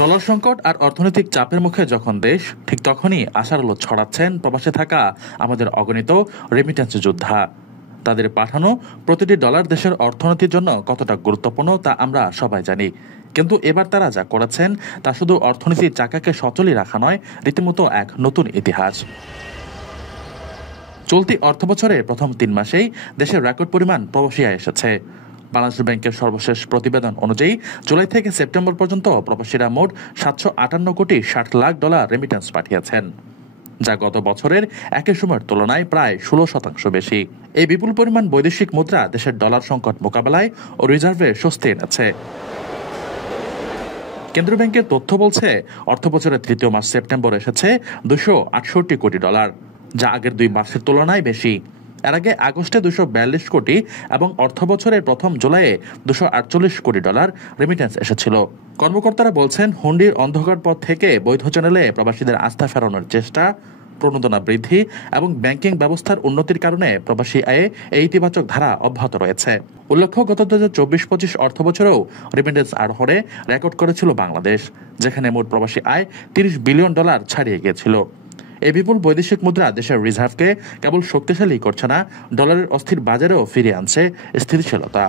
Dollar সংকট আর অর্থনৈতিক চাপের মুখে যখন দেশ, ঠিক তখনই আশার আলো ছড়াচ্ছেন প্রবাসে থাকা আমাদের অগণিত রেমিটেন্স যোদ্ধা। তাদের পাঠানো প্রতিটি ডলার দেশের অর্থনীতির জন্য কতটা গুরুত্বপূর্ণ তা আমরা সবাই জানি। কিন্তু এবার তারা যা করেছেন তা শুধু অর্থনীতির চাকাকে সচলই রাখা নয়, রীতিমতো এক নতুন ইতিহাস। চলতি অর্থবছরের প্রথম ৩ মাসেই দেশের রেকর্ড পরিমাণ প্রবাসী আয় এসেছে। বাংলাদেশ ব্যাংকের সর্বশেষ প্রতিবেদন অনুযায়ী জুলাই থেকে সেপ্টেম্বর পর্যন্ত প্রবাসীরা মোট ৭৫৮ কোটি ৬০ লাখ ডলার রেমিটেন্স পাঠিয়েছেন, যা গত বছরের একই সময়ের তুলনায় প্রায় ১৬% বেশি। এই বিপুল পরিমাণ বৈদেশিক মুদ্রা দেশের ডলার সংকট মোকাবেলায় ও রিজার্ভে স্বস্তি এনেছে। কেন্দ্রীয় ব্যাংকের তথ্য বলছে, অর্থবছরের তৃতীয় মাস সেপ্টেম্বর এসেছে ২৬৮ কোটি ডলার, যা আগের ২ মাসের তুলনায় বেশি। এর আগে আগস্টে ২৪২ কোটি এবং অর্থবছরের প্রথম জুলাইয়ে ২৪৮ কোটি ডলার রেমিটেন্স এসেছিল। কর্মকর্তারা বলছেন, হুন্ডির অন্ধকার পথ থেকে বৈধ চ্যানেলে প্রবাসীদের আস্থা ফেরানোর চেষ্টা, প্রণোদনা বৃদ্ধি এবং ব্যাংকিং ব্যবস্থার উন্নতির কারণে প্রবাসী আয়ে এই ইতিবাচক ধারা অব্যাহত রয়েছে। উল্লেখ্য, গত ২০২৪-২৫ অর্থবছরেও রেমিটেন্স আরোহণে রেকর্ড করেছিল বাংলাদেশ, যেখানে মোট প্রবাসী আয় ৩০ বিলিয়ন ডলার ছাড়িয়ে গিয়েছিল। এই বিপুল বৈদেশিক মুদ্রা দেশের রিজার্ভকে কেবল শক্তিশালী করছে না, ডলারের অস্থির বাজারেও ফিরিয়ে আনছে স্থিতিশীলতা।